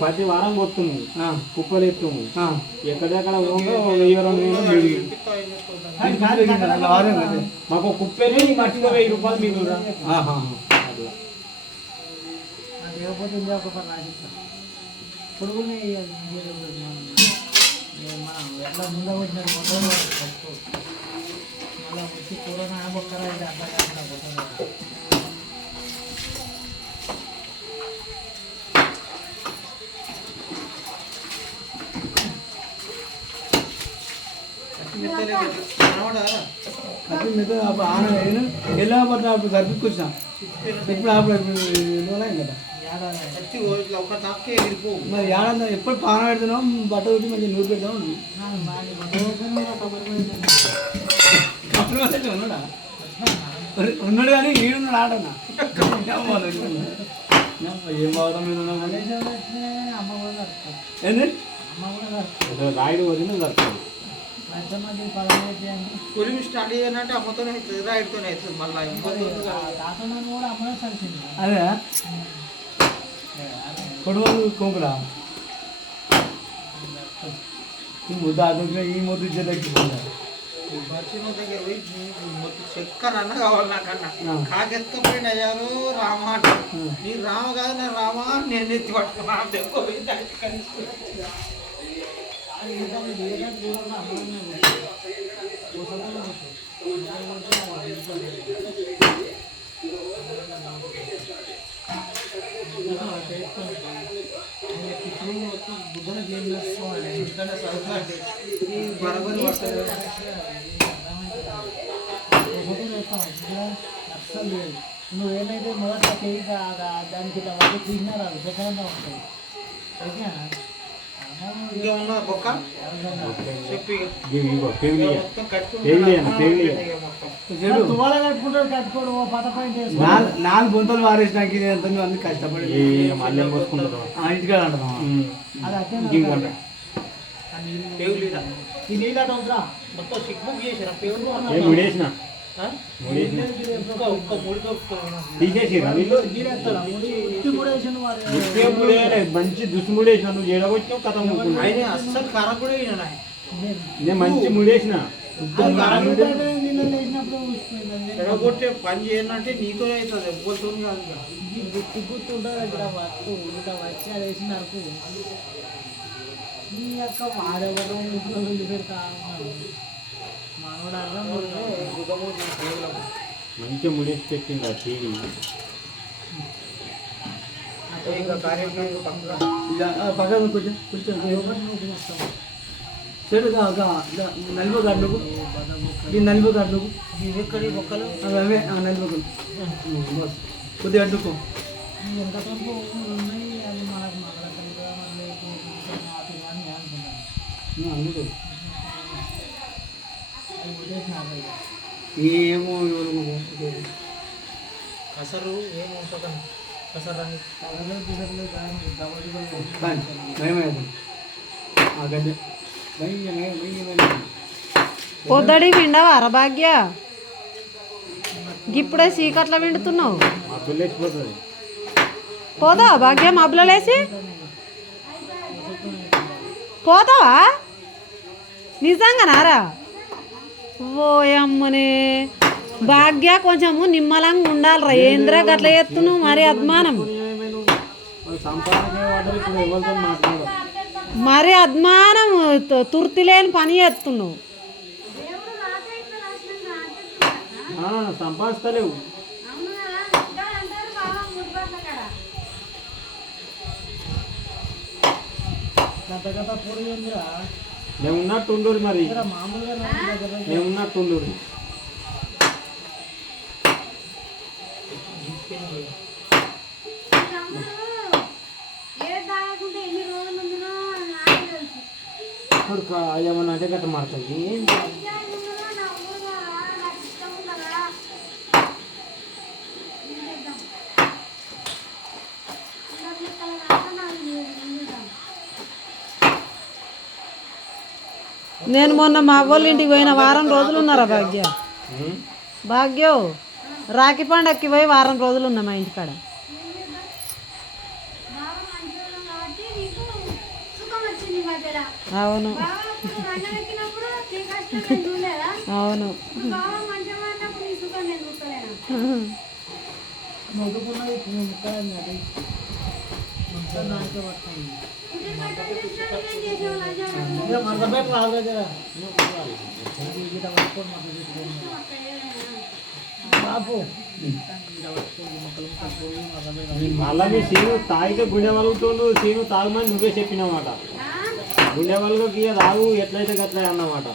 ప్రతి వారం కొడుతుంది కుప్పలు ఎత్తుము ఎక్కడెక్కడ మాకు కుప్పని మట్టిలో 1000 రూపాయలు మిగులురా పురుగుల్ని మనం ఎట్లా ముందు వచ్చిన మళ్ళీ వచ్చి కరోనా బొక్కరా అట్లా ఎలా పడ్డా అప్పుడు సరిపించుకొచ్చాం ఇప్పుడు మరి ఏడాది ఎప్పుడు పాన పెడుతున్నాం బట్ట పెట్టి మంచిగా నూరు పెడతాం ఉన్నాడా ఉన్నాడు కానీ ఈడున్నాడు ఆడన్నా ఏం బాగుతాం మీద ఏంది రాయుడు వదిన జరుగుతుంది కొలిమి స్టార్ట్ చేయాలంటే అమ్మతోనే అవుతుంది రాయుడుతోనే అవుతుంది మళ్ళీ అదే కొడువలు కొంకుడా ఈ ముద్ద అదొక ఈ ముద్ద చక్కర అన్న కావాలి నాకన్నా కాకెత్తపోయిన అయ్యారు రామ నీ రామ కాదు నా రామ నేను ఎత్తి పట్టుకున్నా నువ్వు ఏమైతే మొదట దానికి తీసినా రాదు సెకండ్ వస్తుంది నాలుగు బొంతలు వారేసినాకి అన్ని కష్టపడి ఇంటికాడ ఈ నీళ్ళ మొత్తం సిగ్గు చేసిన మంచి దుస్తుముడేసిన నువ్వు ఏడగొచ్చావు కథ అస్సలు కర కూడా నేను మంచి ముడేసిన ఎడగొట్టే పని చేయాలంటే నీతో అవుతుంది ఎవ్వరితో కాదు గుర్తుంటుంది అక్కడ వచ్చి అది వేసినారు నీ యొక్క వాడెవరో పెడతా మంచి ముడేసి పెట్టింది టీవీ పక్కన కొంచెం చెడు నలుపు కాదు నువ్వు ఈ నలుపు కాదు నువ్వు ఎక్కడి మొక్కలు అవే నలుపుకలు కొద్దిగా అడ్డుకో ఎంత ఉన్నాయి అది మనకు అందుకు ఏమో కసరు ఏమో కసరు పొద్దడి విండవా అరభాగ్య ఇప్పుడే చీకట్ల విండుతున్నావు పోతావా భాగ్య మబ్బులేసి పోతావా నిజంగానారా ఓ అమ్మనే భాగ్య కొంచెము నిమ్మలంగా ఉండాలిరా ఏంద్రా గట్ల ఎత్తున్నావు మరి అద్మానం మరి అద్మానం తుర్తి లేని పని చేస్తున్నావు సంపాదిస్తలేవు మేము ఉన్నట్టుండరు మరి మేము ఉన్నట్టుండరు ఏమన్నా అంటే గట్ట మారుతుంది నేను మొన్న మా అవ్వోళ్ళ ఇంటికి పోయిన వారం రోజులు ఉన్నారా భాగ్య భాగ్యం రాఖీ పండక్కి పోయి వారం రోజులు ఉన్నా మా ఇంటికాడ అవును అవును మొక్కుకున్నది ఇప్పుడు ముక్కలు అది మొత్తం దానికే పడుతుంది ఇక మరదబెట్టు రాదు కదా ఇట్లా పట్టుకొని బాబు మళ్ళీ మీ సీను తాగితే గుండె వలుగుతుండు, సీను తాగమని నువ్వే చెప్పినమాట. గుండె వలుగుకి తాగు ఎట్లయితే గట్లే అన్నమాట.